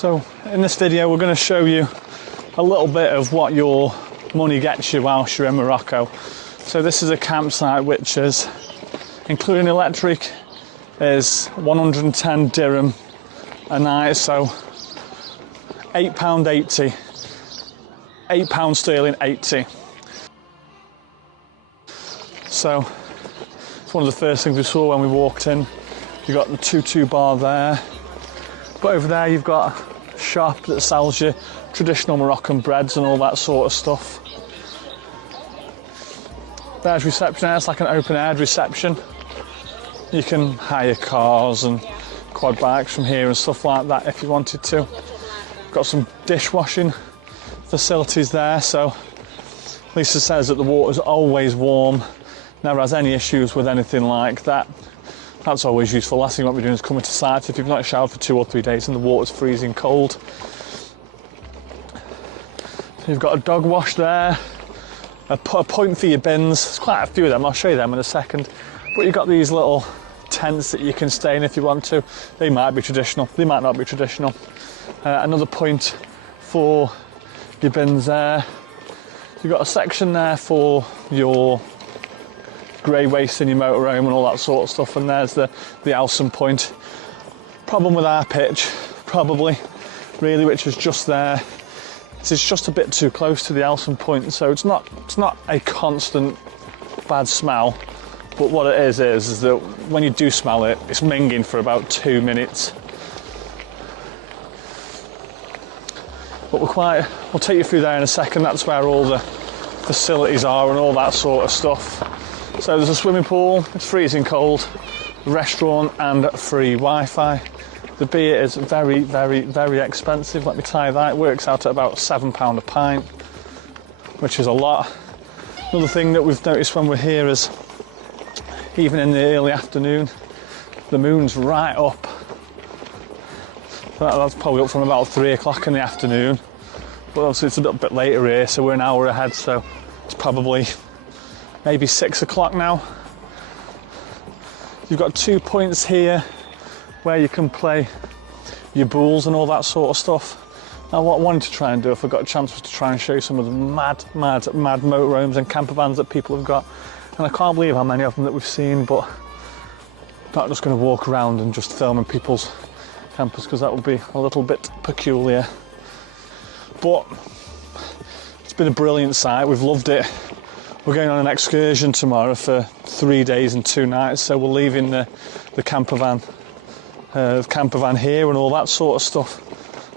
So in this video we're going to show you a little bit of what your money gets you whilst you're in Morocco. So this is a campsite which is, including electric, is 110 dirham a night, so £8.80, £8 sterling 80. So it's one of the first things we saw when we walked in. You've got the tutu bar there, but over there you've got a shop that sells you traditional Moroccan breads and all that sort of stuff. There's reception there, it's like an open-air reception. You can hire cars and quad bikes from here and stuff like that if you wanted to. Got some dishwashing facilities there, so Lisa says that the water's always warm, never has any issues with anything like that. That's always useful. Last thing you want to be doing is coming to site if you've not showered for 2 or 3 days and the water's freezing cold. So you've got a dog wash there, a point for your bins. There's quite a few of them, I'll show you them in a second. But you've got these little tents that you can stay in if you want to. They might be traditional, they might not be traditional. Another point for your bins there. You've got a section there for your grey waste in your motorhome and all that sort of stuff, and there's the Alson point. Problem with our pitch, probably, really, which is just there, is it's just a bit too close to the Alson point, so it's not a constant bad smell, but what it is that when you do smell it, it's minging for about 2 minutes. But we'll take you through there in a second. That's where all the facilities are and all that sort of stuff. So there's a swimming pool, it's freezing cold, restaurant and free Wi-Fi. The beer is very, very, very expensive, let me tell you that. It works out at about £7 a pint, which is a lot. Another thing that we've noticed when we're here is, even in the early afternoon, the moon's right up. That's probably up from about 3 o'clock in the afternoon. But obviously it's a little bit later here, so we're an hour ahead, so it's probably maybe 6 o'clock now. You've got 2 points here where you can play your bowls and all that sort of stuff. Now what I wanted to try and do, if I got a chance, was to try and show you some of the mad motorhomes and camper vans that people have got. And I can't believe how many of them that we've seen, but I'm not just going to walk around and just film in people's campers, because that would be a little bit peculiar. But it's been a brilliant site, we've loved it. We're going on an excursion tomorrow for 3 days and 2 nights, so we're leaving the camper van here and all that sort of stuff.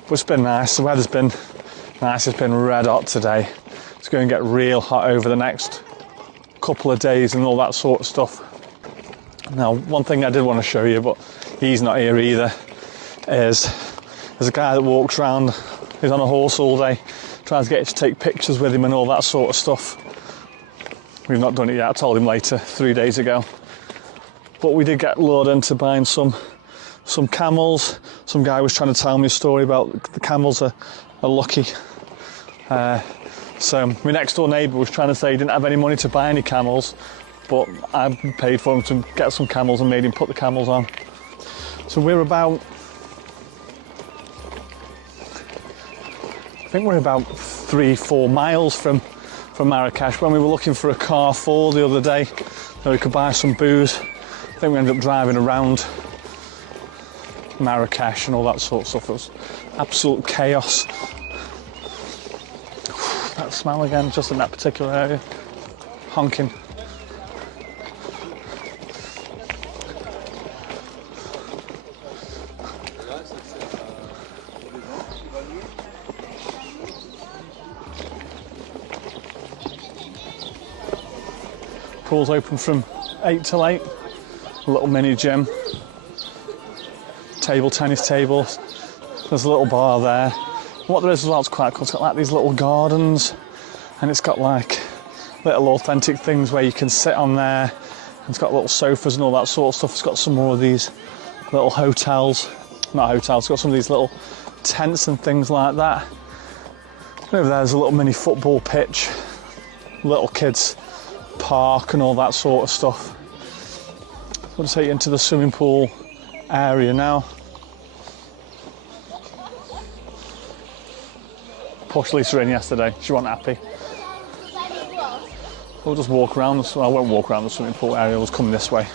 But it's been nice, the weather's been nice, it's been red hot today. It's going to get real hot over the next couple of days and all that sort of stuff. Now, one thing I did want to show you, but he's not here either, is there's a guy that walks around, he's on a horse all day, tries to get you to take pictures with him and all that sort of stuff. We've not done it yet, I told him later, 3 days ago. But we did get lured into buying some camels. Some guy was trying to tell me a story about the camels are lucky. So my next door neighbour was trying to say he didn't have any money to buy any camels, but I paid for him to get some camels and made him put the camels on. So we're about, I think we're about 3-4 miles from Marrakesh. When we were looking for a Carrefour the other day that we could buy some booze, I think we ended up driving around Marrakesh and all that sort of stuff. It was absolute chaos. That smell again, just in that particular area. Honking. Pool's open from 8 till 8. A little mini gym. Tennis tables. There's a little bar there. What there is as well, it's quite cool. It's got like these little gardens, and it's got like little authentic things where you can sit on there. And it's got little sofas and all that sort of stuff. It's got some more of these little hotels. Not hotels, it's got some of these little tents and things like that. And over there's a little mini football pitch, little kids park and all that sort of stuff. I'll take you into the swimming pool area now. pushed Lisa in yesterday. She wasn't happy. We'll just walk around. I won't walk around the swimming pool area. We'll come this way.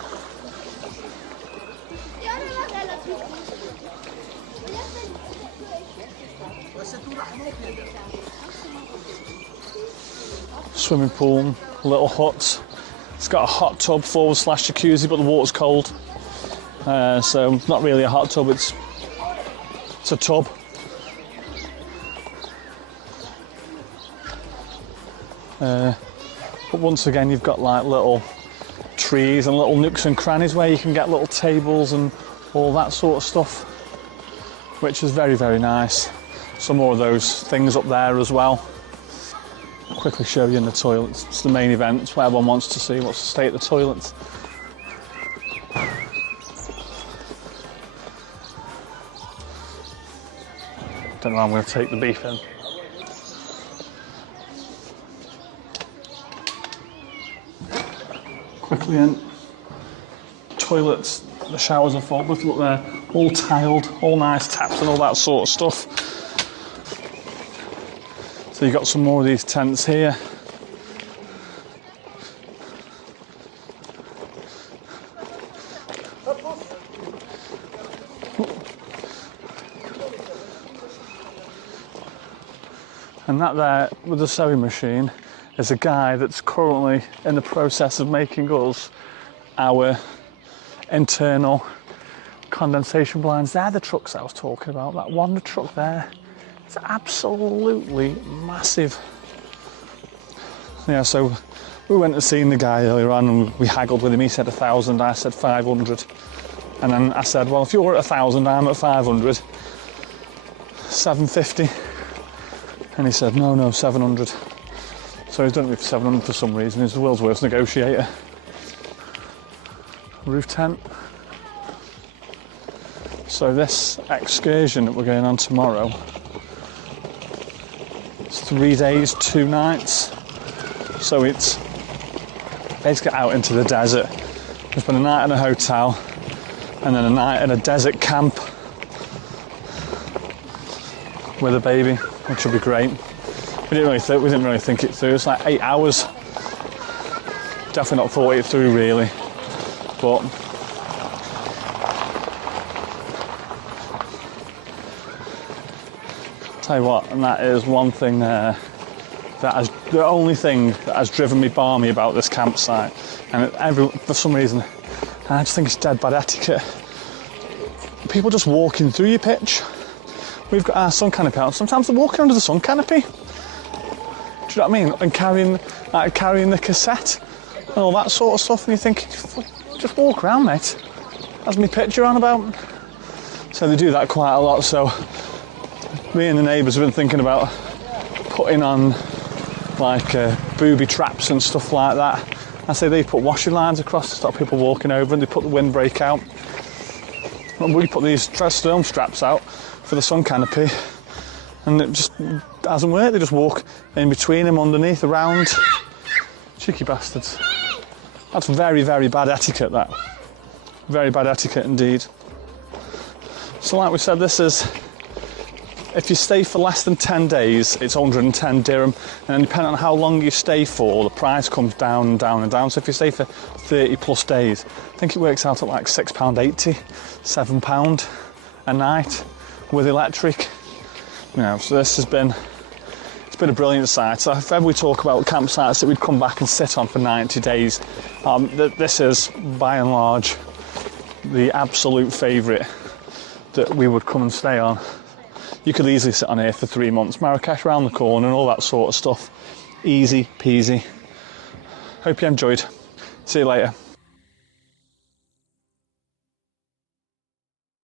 Swimming pool, little hut. It's got a hot tub / jacuzzi, but the water's cold. So not really a hot tub, it's a tub. But once again, you've got like little trees and little nooks and crannies where you can get little tables and all that sort of stuff, which is very, very nice. Some more of those things up there as well. I'll quickly show you in the toilets. It's the main event. It's what everyone wants to see. What's the state of the toilets? Don't know how I'm going to take the beef in. Quickly in. Toilets, the showers are full. Look there, all tiled, all nice taps and all that sort of stuff. So you've got some more of these tents here. And that there with the sewing machine is a guy that's currently in the process of making us our internal condensation blinds. They're the trucks I was talking about. That one, the truck there, it's absolutely massive. Yeah, so we went to see the guy earlier on and we haggled with him. He said 1,000, I said 500. And then I said, well, if you're at 1,000, I'm at 500, 750. And he said, no, 700. So he's done it with 700 for some reason. He's the world's worst negotiator. Roof tent. So this excursion that we're going on tomorrow, it's 3 days, 2 nights. So it's basically out into the desert. We spend a night in a hotel and then a night in a desert camp with a baby, which will be great. We didn't really think it through. It's like 8 hours. Definitely not thought it through really, but tell you what, and that is one thing there the only thing that has driven me balmy about this campsite, and for some reason, and I just think it's dead bad etiquette. People just walking through your pitch. We've got our sun canopy out. Sometimes they're walking under the sun canopy. Do you know what I mean? And carrying the cassette and all that sort of stuff. And you think, just walk around, mate. That's my picture on about. So they do that quite a lot. So me and the neighbours have been thinking about putting on like booby traps and stuff like that. I say they put washing lines across to stop people walking over, and they put the windbreak out. And we put these storm straps out for the sun canopy, and it just hasn't worked. They just walk in between them, underneath, around. Cheeky bastards. That's very, very bad etiquette, that. Very bad etiquette indeed. So like we said, this is, if you stay for less than 10 days, it's 110 dirham, and then depending on how long you stay for, the price comes down and down and down. So if you stay for 30 plus days, I think it works out at like £6.80, £7 a night with electric. You know, so it's been a brilliant site. So if ever we talk about campsites that we'd come back and sit on for 90 days, this is by and large the absolute favourite that we would come and stay on. You could easily sit on here for 3 months. Marrakesh around the corner and all that sort of stuff. Easy peasy. Hope you enjoyed. See you later.